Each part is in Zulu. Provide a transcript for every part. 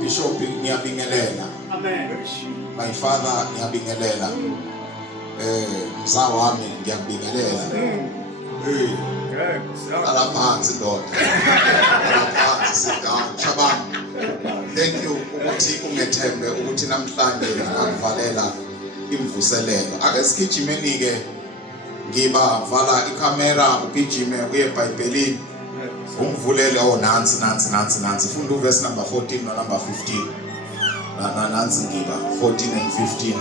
Bishop ngiyabingelela. Amen. My father ngiyabingelela. Mzaa wami ngiyabingelela. Alaphansi Lord. Alaphansi sit down. Shabang. Thank you ukuthi ungethembe ukuthi namhlanje ngikuvalela imvuselelo. Ake sigijimeni ke ngiba vala ikamera ugijime kuye eBhayibhelini. Umvulele nansi funda uverse number 14 no number 15 nansi ngiba 14 and 15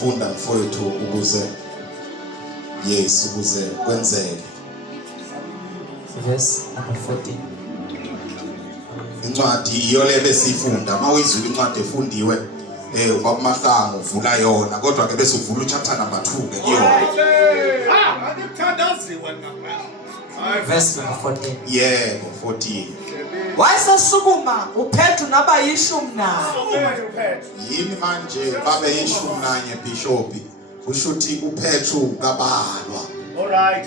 funda mfowethu ukuze kwenzeke. Verse number 14. Incwadi iyo lebe sifunda mawizula incwadi efundiwe ubabamahlangu uvula yona kodwa ke bese uvula uchapter number 2 ke iyo. Verse number 14. Yeah, 14. Wayesesukuma uPetru nabayishumi nanye. Yini manje babe yishumi nanye bishop. Kusho ukuthi uPetru kabalwa. Alright.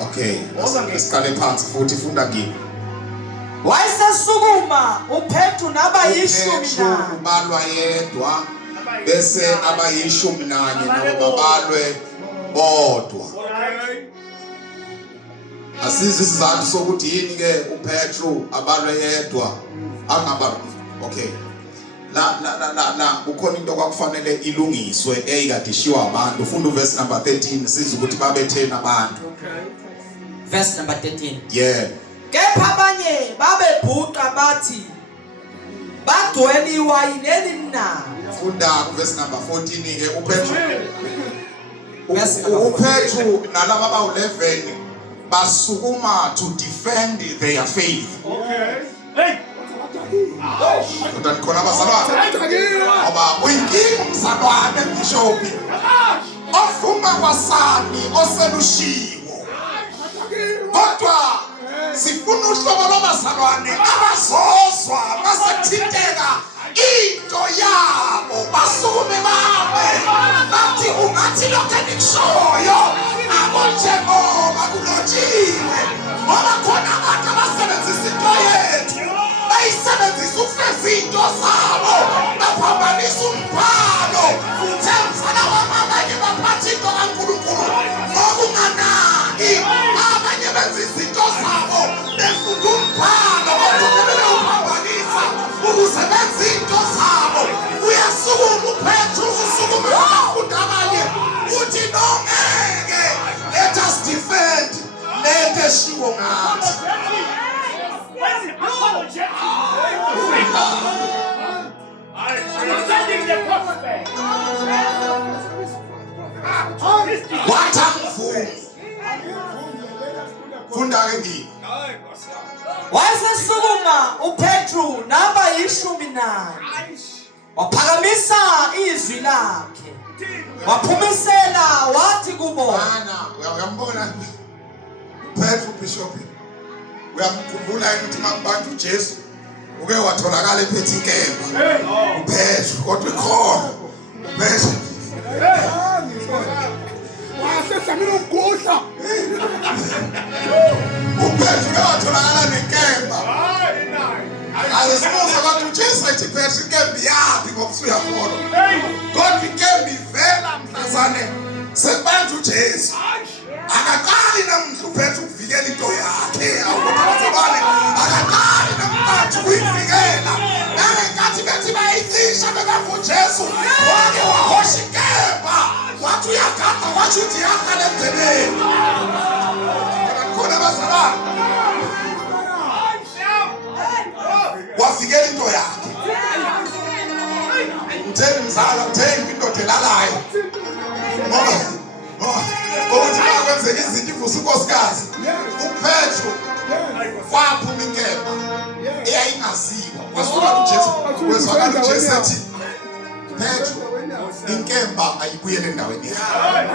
Okay. Siqale phansi futhi funda ngini. Wayesesukuma uPetru nabayishumi nanye. Ubalwa yedwa bese abayishumi nanye nabo babalwe bodwa. Asizwe isizathu sokuthi yini ke uPetru abalwe yedwa angaba okay la ukhona into kwakufanele ilungiswe eyikade ishiwa abantu. Ufunda uverse number 13 sizwe ukuthi babethena abantu. Verse number 13. Yeah. Kepha abanye babebhuqa bathi bagcwele iwayini elimnandi. Funda uverse number 14 ke uPetru nalabo abawu11 basukuma to defend their faith. Okay. Hey. Khona abazalwane ngoba uyinkinga umzalwane bishop ofuma kwasani oselushiwo kodwa sifuna uhlobo lwabazalwane abazozwa basethinteka into yabo basukume babe bathi ungathi lokho nikushoyo akunjengoba kulotshiwe ngoba khona abantu abasebenzisa into yethu bayisebenzisa ukufeza into zabo baphambanisa umbhalo uthe mfana wamabanye baphatha into kaNkulunkulu ngokunganaki abanye benza izinto zabo befunda umbhalo kodwa bebewuphambanisa ukuze benze into zabo. Uyasukuma uPetru usukuma abafundi abanye uthi nongeke let us defend lento eshiwo ngathi. Funda ke ngini. Wayesesukuma uPetru nabayishumi nanye. Waphakamisa izwi lakhe. Waphumisela wathi kubo. Uyambona uPetru bishop. Uyamkhumbula ukuthi makubantu uJesu uke watholakala ephethe inkemba. uPetru kodwa ikhona. UPetru. Wasesamile ukudla. uPetru watholakala nenkemba. Ayisibuza abantu uJesu ethi Petru inkemba yapi ngokusuyafona. Kodwa inkemba ivela mhlazane sekubantu uJesu. Akaqali namhla uPetru ukuvikela kuyivikela nangenkathi bethi bayicisha bekavujesu wake wahosha inkemba wathi uyaganga wathi uthi yakhala emdebeni khona abazalwane wavikela into yakhe utheni mzala utheni indoda elalayo ukuthi xa kwenzeka izinto ivusa unkosikazi uPetro waphuma inkemba eyayingaziwa kwasuka uJesu ethi Petro inkemba ayibuyele endaweni yayo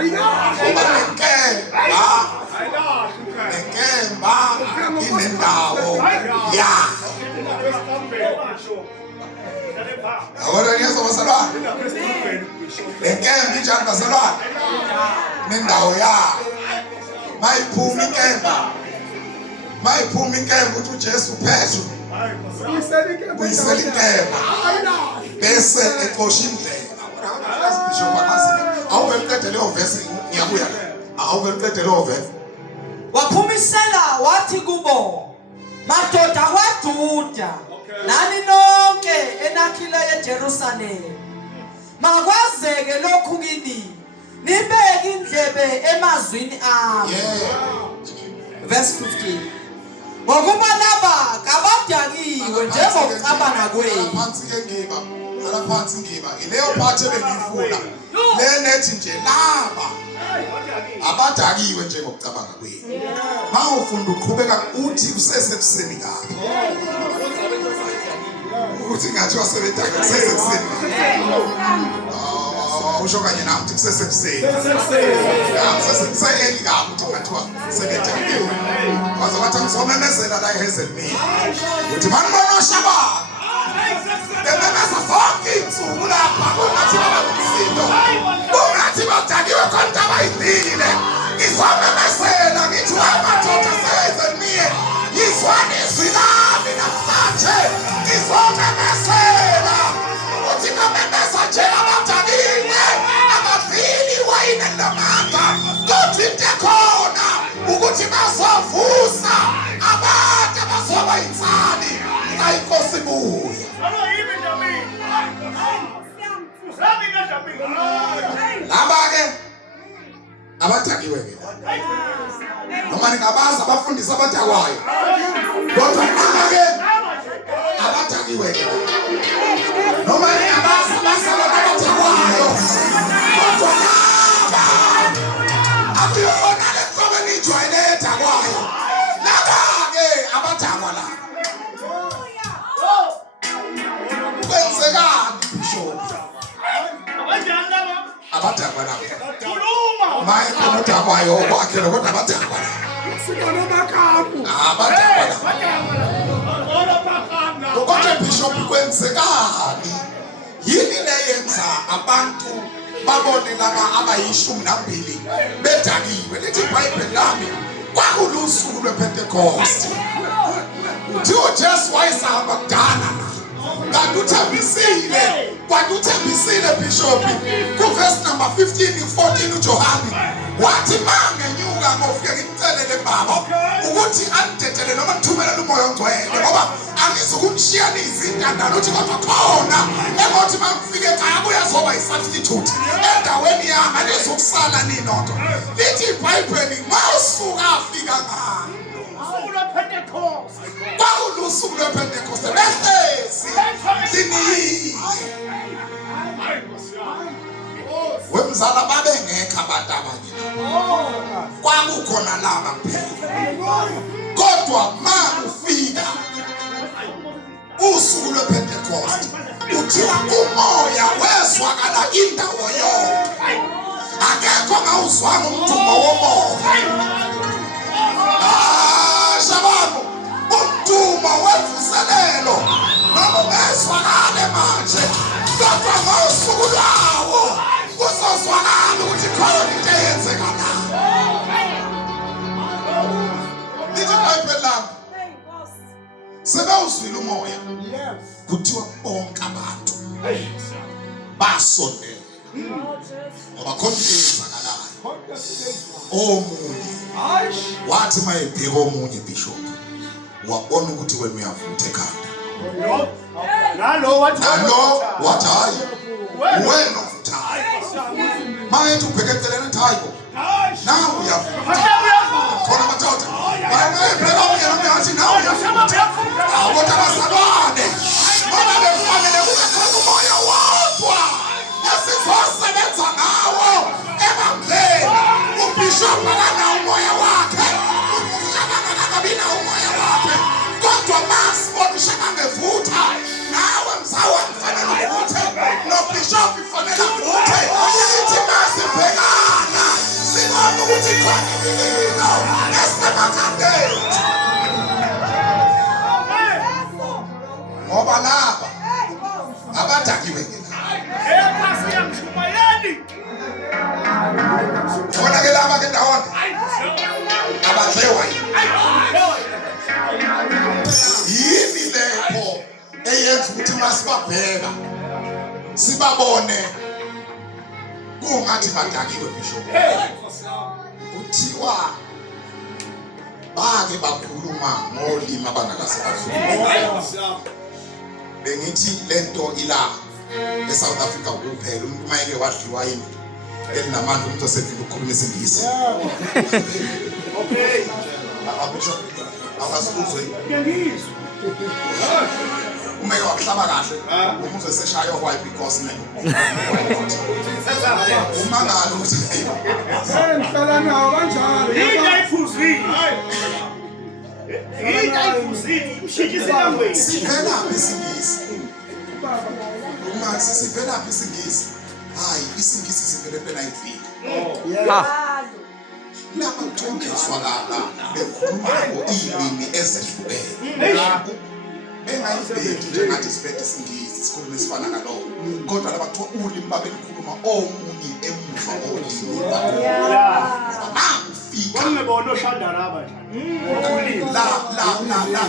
ngoba inkemba inendawo yayo. Ahora ni eso basalwa. Inkemba injani basalwa? Nendawo yayo. Mayiphuma inkemba uthi uJesu Petro uyisela inkemba bese exosha indlela. Awuvele uqede leyo verse ngiyabuya. Awuvele uqede leyo verse. Waphumisela wathi kubo, madoda kwaJuda nani nonke enakhileyo eJerusalema, makwazeke lokhu kini, nibeke indlebe emazwini ami. Verse 15. Ngokuba laba kabadakiwe njengokucabana kwenu. Phansi ngiba ileyo part ebengiyifuna lenethi nje laba abadakiwe njengokucabanga kwenu. Mawufunda uqhubeka uthi usesebuseni kabi ukuthi ngathi wasebendayo kusesebuseni usho kanye nami ukuthi kusesebuseni kusesebuseni kabi ukuthi ngathi wasebendayo waze wathi ngizomemezela la eHazelmead uthi manibona uShabana bememeza zonke insuku lapha kungathi babakusindo kungathi badakiwe khona abayidile ngizomemezela ngithi amadoda aseHazelmead yizwane izwi lami namhlanje ngizomemezela ukuthi bamemeza nje abadakiwe abavili wayine namandla kodwa into ekhona ukuthi bazovusa abantu abazoba insani ayinkosi ibuya. Laba-ke abadakiwe-ke noma ningabaza abafundisi abadakwayo kodwa laba-ke abadakiwe-ke noma ningabaza abasebenzi abadakwayo kodwa laba akuyona le nkomo eniyijwayele edakwayo laba-ke abadakwa laba. Kwenzekani bishop? Abadakwa laba maye khona udakwayo okwakhe kodwa abadakwa kodwa bishop kwenzekani yini leyenza abantu babone laba abayishumi-nambili bedakiwe? Lithi iBhayibheli lami kwakulusuku lwePentecost uthi uJesu wayesahamba kudala kanti uthembisile bishop kuverse number 15-14 uJohane wathi mangenyuka ngofika ngimcelele baba ukuthi andedele noma ngithumelele umoya ongcwele ngoba angizukumshiyanisa intandane uthi kodwa khona emothi makufike ekhaya kuyazoba i-substitute endaweni yami alizukusala ninodwa. Lithi iBhayibheli mawusuka afika ngalo kwakulusuku lwePentecost behlezi ndiniye wemzala babengekho abantu abanye kwakukhona laba kuphela kodwa ma ufika usuku lwePentecost uthiwa umoya wezwakala indawo yonke akekho ngawuzwanga umdumo womoya. Shabano umdumo wevuselelo noma bezwakale manje kodwa ngosuku lwawo kuzozwakala ukuthi khona into eyenzeka la. Lithi iBhayibheli lami sebewuzwile umoya kuthiwa bonke abantu basondela ngoba khona into eyenzakalayo. Omunye wathi mayebheka omunye bishop wabona ukuthi wena uyavutha ekhanda Nalo wathi hayi wena uvuthayo manje ubhekecelene thayiko nawe uyavutha khona madoda bayabheka umyeni athi nawe uyavutha awona bazalwane ngoba befanele kube khona umoya wodwa esizosebenza ngawo ebambeni ubishop akanawo umoya wakhe ushaka akabina umoya wakhe kodwa masi obishop angevutha nawe mzawa kufanele uvuthe nobishop kufanele uvuthe ithi masi bhekana sibona ukuthi khona imililo esemakhadeni ngoba laba abadakiwe khona ke laba ke ndawonye abadlewa yini leyo eyenza ukuthi masibabheka sibabone kungathi badakiwe bishop kuthiwa bake bakhuluma ngolimi abangakasakhuluma bengithi lento ila eSouth Africa kuphela umuntu mayeke wadliwa yini elinamandla umuntu osefika ukukhuluma isingisi okay abisho awasuzwe ngiyizwa umeke wakuhlaba kahle umuntu eseshaya why because umangalo ukuthi ngihlala nawo kanjalo yini imshikise language sivela isingisi uma sivela isingisi hayi isingisi sivele NIV laba kuthonjiswa laba bekhuluma ngolimi ezehlukene bengayibheki njengathi sibethe isingisi sikhuluma isifana nalowo kodwa laba kuthiwa ulimi babelikhuluma omunye emuva olimi ufika ngibona oshanda laba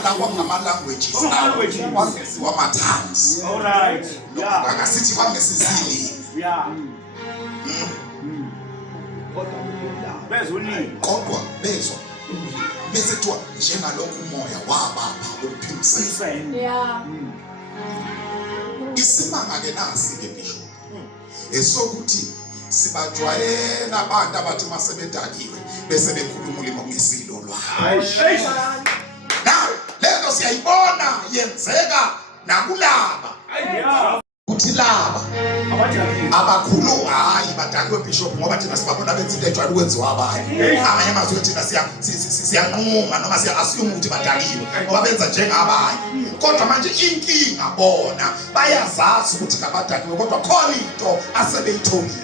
la kwangama languages kwangesiwa ama-tongues alright angasithi kwangesizilimi kodwa bezwa bese kuthiwa njengalokhu umoya wabapha ukuphimisela isimanga-ke nasi-ke bishop esokuthi sibajwayela abantu abathi masebedakiwe bese bekhuluma ulimi okungesilo lwabo now lento siyayibona yenzeka nakulaba kuthi laba abakhulu hayi badakiwe bishop ngoba thina sibabona benza into ejwayele ukwenziwa abanye amanye amazwe thina siyanquma noma asiyuma ukuthi badakiwe ngoba benza njengabanye kodwa manje inkinga bona bayazazi ukuthi ngabadakiwe kodwa khona into asebeyitholile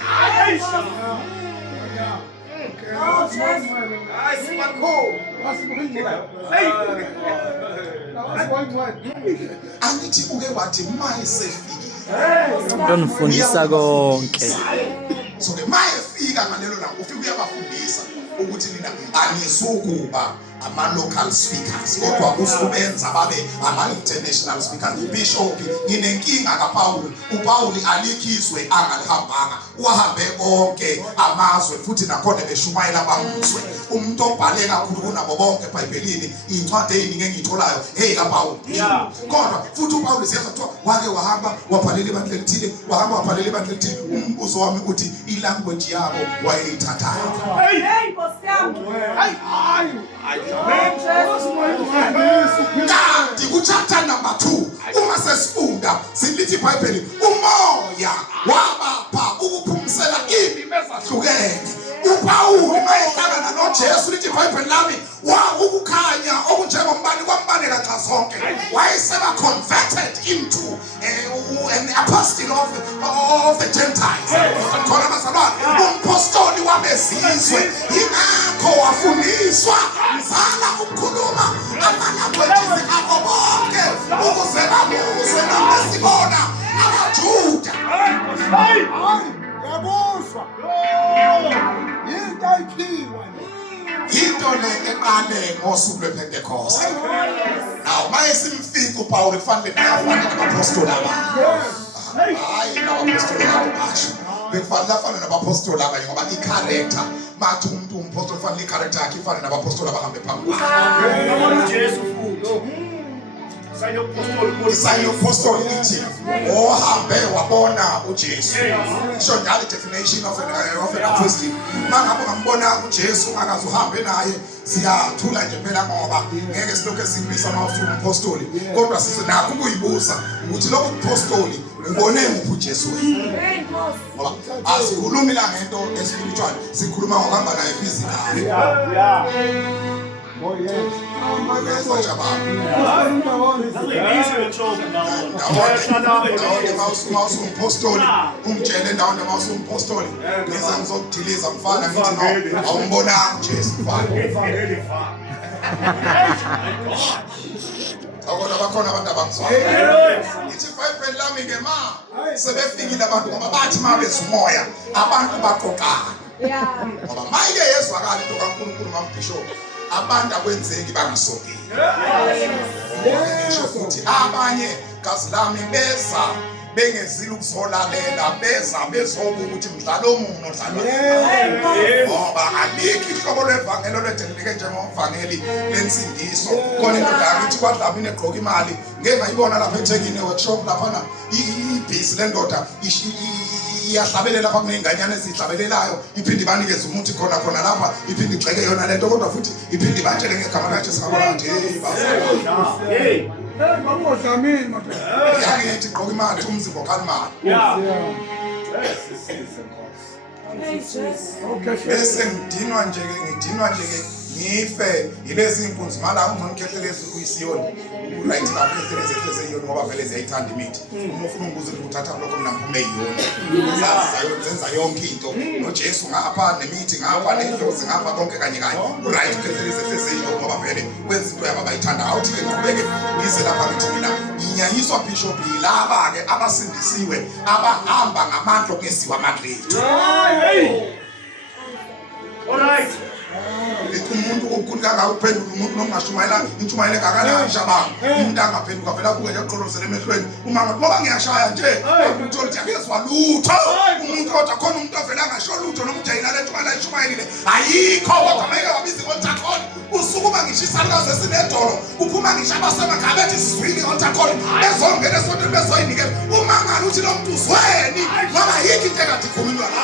angithi uke wathi maye sefikile Unifundisa konke. So ke mayefika ngalelo langa ufika uyabafundisa ukuthi nina anisukuba ama-local speakers kodwa usubenza babe ama-international speakers. Bishop nginenkinga kaPaul, uPaul alikizwe angalihambanga, uhambe konke amazwe futhi nakhona beshumayela bamuzwe. Umuntu obhale kakhulu kunabo bonke eBhayibhelini, incwadi eyiningi engiyitholayo hey kaPaul. Kodwa futhi uPaul siyaza kuthiwa wake wahamba wabhalela ibandla elithile, wahamba wabhalela ibandla elithile. Umbuzo wami uthi ilanguage yabo wayeyithathayo. Hey, Kanti kuchapter number 2 uma sesifunda silithi iBhayibheli umoya wabapha ukuphumisela izimo ezahlukene. uPaul mayehlangana noJesu lithi iBhayibheli lami ukukhanya okunjengombani kwambaneka xa zonke wayeseba converted into an apostle of the Gentiles. Khona bazalwane umpostoli wabezizwe yingakho wafundiswa mzala ukukhuluma ama-languages abo bonke ukuze babuzwe nabesibona amaJuda. Yabuzwa yinto ayikhiwa Into le eqale ngosuku lwePentecost. Now mayesimfika uPaul kufanele afane nabapostoli abanye. Hayi nabapostoli abasha. Bekufanele afane nabapostoli abanye ngoba i-character mathi umuntu umpostoli fanele i-character yakhe ifane nabapostoli abahambe phambili. uJesu futhi Isayini yobupostoli ithi ohambe wabona uJesu. Isho njalo definition of an apostle. Mangabe ungambona uJesu ungakaze uhambe naye siyathula nje phela ngoba ngeke silokho sikwisa mawusuka umpostoli. Kodwa sisenakho ukuyibuza ukuthi lokho upostoli ubone uphi uJesu wena. Ngoba asikhulumi la ngento espiritual, sikhuluma ngokuhamba naye physical. Yeah. Oh yes. Umpostoli umtshele ndawonye mawusumpostoli ngiza ngizokudiliza mfana ngithi no awumbonanga uJesu mfana. Akona bakhona abantu abangizwayo. Ithi Bible lami ke ma sebefikile abantu ngoba bathi mabezumoya abantu baqoqana. Ngoba mayike yezwakala into kaNkulunkulu maMbishop abantu akwenzeki bangasokeli. Ngisho futhi abanye gazi lami beza bengezile ukuzolalela beza bezoba ukuthi mdlalo omunye odlalwa ngoba alikho ihlobo lwevangelo lwedeleke njengomvangeli lensindiso. Khona indoda yakithi kwadlamini egqoka imali ngeke ngayibona lapha eThekwini workshop lapha ibhisi lendoda iyahlabelela lapha kunenganyana ezihlabelelayo iphinde ibanikeze umuntu khona lapha iphinde igxeke yona lento kodwa futhi iphinde ibatshele ngegama lakhe singabona nje hey Mamozamini manje. yakithi igqoka imali umzimba okhalimali. Bese ngidinwa nje ngife yilezi inkunzi mala ungikhehlelezi uyiSiyoni right lapho ekhehlelezi ehlezeyoni ngoba vele ziyayithanda imithi uma ufuna ukuze ukuthatha lokho mina ngiphume yiyona zenza yonke into noJesu ngapha nemithi ngapha nedlozi ngapha konke kanye right ekhehlelezi ehlezeyoni ngoba vele kwenza into yabo abayithanda awuthi ke ngiqhubeke ngize lapha ngithi mina nginyanyiswa bishop yilaba ke abasindisiwe abahamba ngamandla okungesiwa amandla. All right. Umuntu okukhulu kangakuphendula umuntu nokungashumayela intshumayelo engakanani shabanga umuntu angaphenduka vela kuke eqolozele emehlweni uma ngoba ngiyashaya nje umuntu othi akezwa lutho umuntu kodwa khona umuntu ovela ngasho lutho noma ujayina le ntshumayelo ayishumayelile ayikho kodwa mayike wabizi kontakhona usukuma ngishisa likaze sinedolo uphuma ngishaba semagabethi sizwini kontakhona ezongena esontweni bezoyinikela uma ngani uthi lo muntu uzweni ngoba yikho into ekade ikhulunywa la.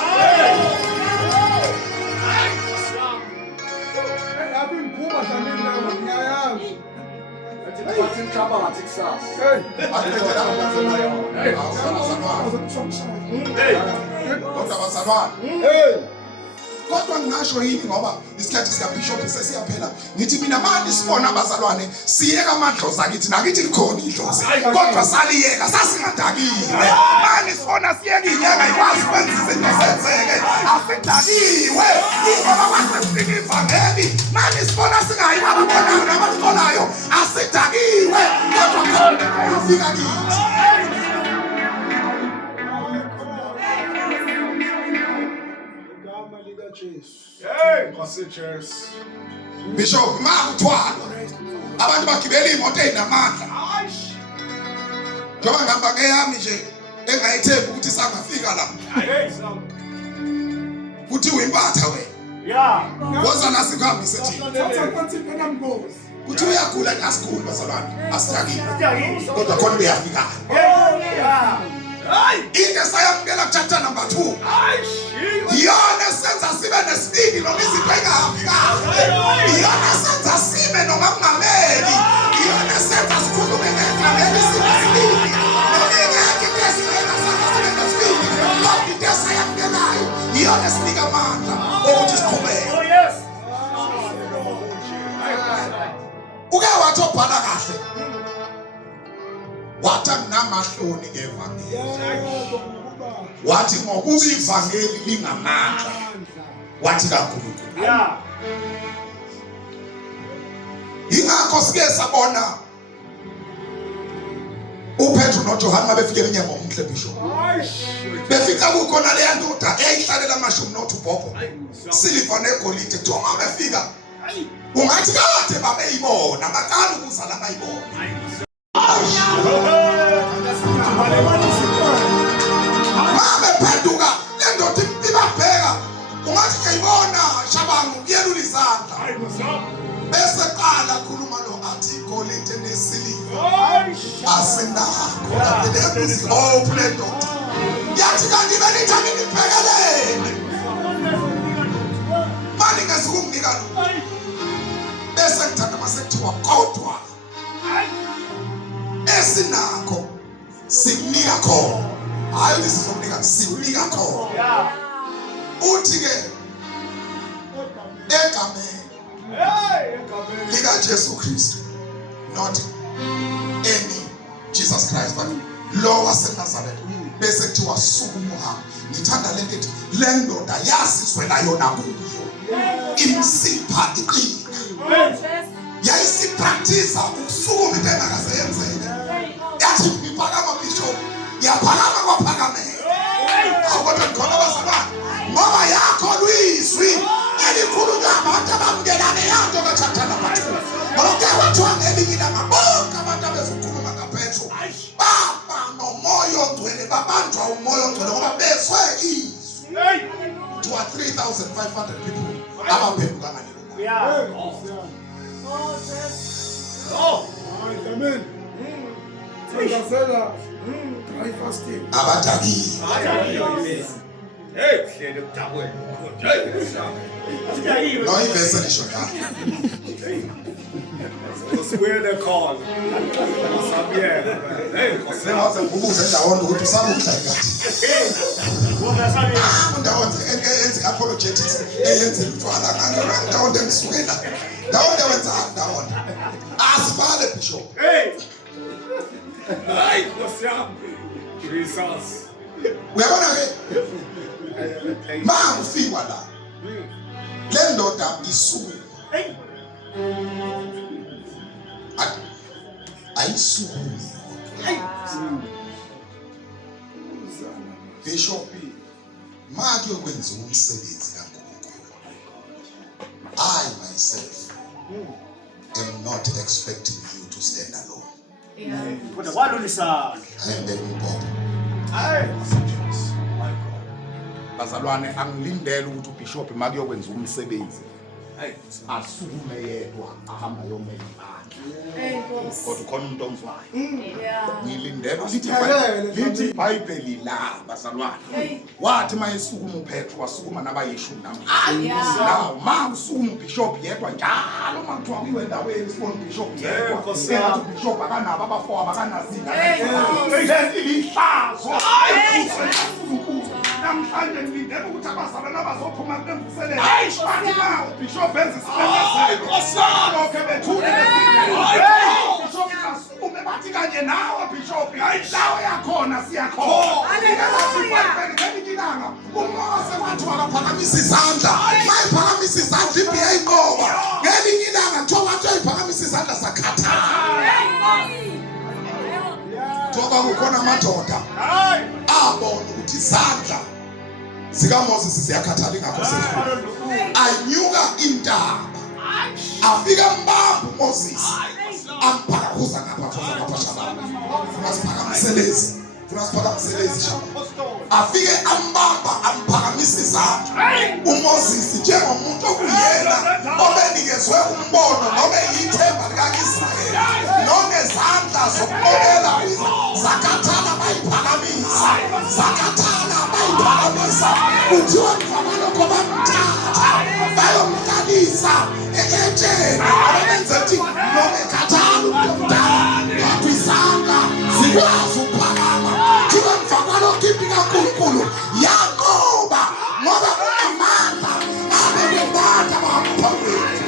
Kodwa ngingasho yini ngoba isikhathi sikaBishop sesiyaphela ngithi mina manje sibona abazalwane siyeka amadlozi akithi nakithi likhona idlozi kodwa saliyeka sasingadakile manje sibona siyeka inyanga ikwazi ukwenza izinto zenzeke asidakiwe ngoba kwasifika ivangeli manje sibona singayi ababonayo nababonayo asidakiwe kodwa kufika kithi. Hey, passengers. Bishop makuthwala abantu bagibela imoto ezinamandla njoba ngihamba ngeyami nje engayithembi ukuthi sangafika la kuthi uyimpatha wena woza nasikuhambise thina kuthi uyagula ngasiguli bazalwane asidakile kodwa khona uyafika into sayamukela chapter number 2 iyona senza sibe nesibindi noma izinto engafikayo iyona senza sibe noma kungameli iyona senza sikhulume ngevangeli sibili noma ngeke ngesinga senza sibe nesibindi ngoba into sayamukelayo iyona sinika amandla ukuthi siqhubeke. Uke wathi obhala kahle wathi namahloni ngevangeli wathi ngokuba ivangeli lingamandla wathi kaNkulunkulu ingakho sike sabona uPetru noJohane befike eminyango omhle Bishop befika kukhona le ndoda eyihlalela amashumi nothi ubhobho siliva negolide kuthiwa uma befika ungathi kade babeyibona baqala ukuzala bayibona. Mame phenduka le ndoda ibabheka ungathi ngiyibona shabangu kuyelula izandla bese qala khuluma lo athi igolide nesiliva nakho lapho oh le ndoda yathi kanti benitha nginibhekelele mali ngasikumnika bese ngithanda masekuthiwa kodwa esinakho sikunika khona hayi lisizomnika sikunika khona uthi ke egameni lika Jesu Kristu not any Jesus Christ but lo waseNazaretha bese kuthiwa sukuma uhambe ngithanda le nto le ndoda yasizwe la yona kuyo imsipha iqina yayisipractice ukusukuma into engakaze yenzeke yathi iphakama bishop yaphakama kwaphakamela awukodwa khona bazalwane ngoba yakho lwizwi elikhulunywa abantu abamngelane yanto kaThathana mathula ngoba kwathiwa ngelinye bonke abantu abezokhuluma ngaPetro baba nomoya ongcwele babanjwa umoya ongcwele ngoba bezwe izwi to 3,500 people abaphenduka ngalelo Amen. Sela. Try fasting. abadakile Hey, hlele ukudabweni. no ivese lisho njalo Swear the call. Sabiela. Hey, sengaze ukubuza endaweni ukuthi usabudla ngathi ndawo enze apologetics eyenze utshwala ngalo ndawo engisukela ndawo wenza ndawo asibale bishop hey. Hey, Kosia. Jesus. uyabona ke ma ufikwa la le ndoda isuku ayisukumi bishop ma kuyokwenza umsebenzi kaNkulunkulu I myself am not expecting you to stand alone Kodwa kwalulisa. I am very important Hey. bazalwane angilindele ukuthi ubishop makuyokwenza umsebenzi asukume yedwa ahamba yomela kodwa khona umuntu ongizwayo ngilindele ukuthi lithi iBhayibheli la bazalwane wathi mayesukuma uPetro wasukuma nabayishumi nawo ma usukuma ubishop yedwa njalo makuthiwa kuyiwe endaweni sibona ubishop yedwa ubishop akanabo abafo abakanazinga lihlazo namhlanje ngilindele ukuthi abazalwane abazophuma kulemvuselelo bathi na ubishop benze isibenzelo lokho bethule bishop asume bathi kanye nawe bishop lawo yakhona siyakhona ngelinye ilanga uMose wathi wakaphakamisa izandla mayiphakamisa izandla ibhiya inqoba ngelinye ilanga kuthiwa wathi ayiphakamisa izandla zakhathala njengoba kukhona amadoda abona ukuthi izandla zikaMoses ziyakhathala ingakho sedlula anyuka intaba afika mbamba uMoses amphakakuza ngapha shababa funasiphakamiselezi shababa afike ambamba amphakamisa izandla uMoses njengomuntu okuyena obenikezwe umbono nobe yithemba likaIsrayeli nongezandla zokubonela zakhathala bayiphakamisa kuthiwa mfanalokho bamthatha bayomqalisa eketsheni abenze ukuthi noma ekhathala umuntu omdala kwizandla zikwazi ukuphakama kuthiwa mfanalokho impi kaNkulunkulu yanqoba ngoba amandla abebebantu abaphambili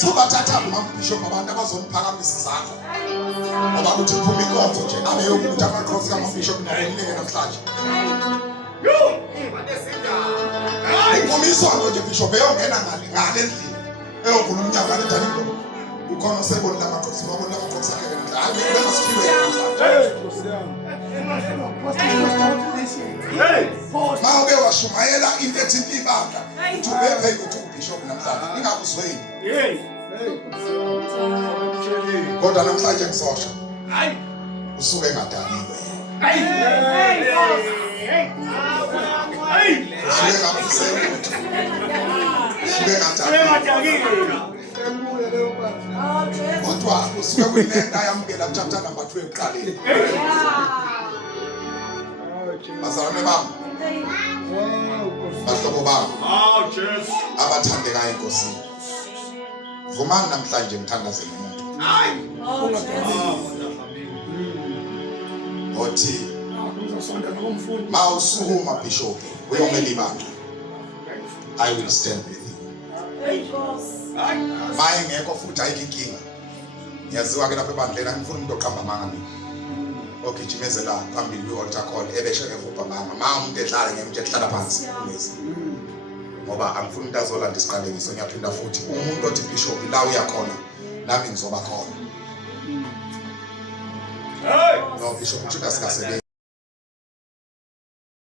sobathatha umabishop abantu abazoniphakamisa izandla ngoba kuthi kuphuma inkonzo nje abeyokuthi amakhosi kamabishop nakuleke namhlanje uphuma isonto nje bishop eyongena ngale endlini eyovula umnyango alethani lo ukhona sebona lamakhosi babona lamakhosi akhe hayi bemasifiwe mawuke washumayela into ethinta ibandla uthi ubephe ukuthi ubishop namhlanje ingakuzweni kodwa namhlanje ngizosho usuke engadaliwe Usuke ngakusemuntu. Usuke ngathanda. Kodwa usuke kuyinto ayamukela chapter number 2 ekuqaleni. Bazalwane bami. Bahlobo bami. Abathandekayo enkosini. Vumani namhlanje ngithandazele umuntu. Othi mawusukuma bishop uyomela ibandla. I will stand with you. Maye ngekho futhi ayikho inkinga. Ngiyaziwa ke lapha ebandleni angifuni umuntu oqamba amanga mina. Ogijimezela phambili kwi-altar call ebeshe ngevupha amanga. Ma umuntu edlala ngemuntu ehlala phansi. Ngoba angifuni umuntu azolanda isiqalekiso ngiyaphinda futhi umuntu othi bishop la uyakhona nami ngizoba khona. No bishop uthi asikasebenzi.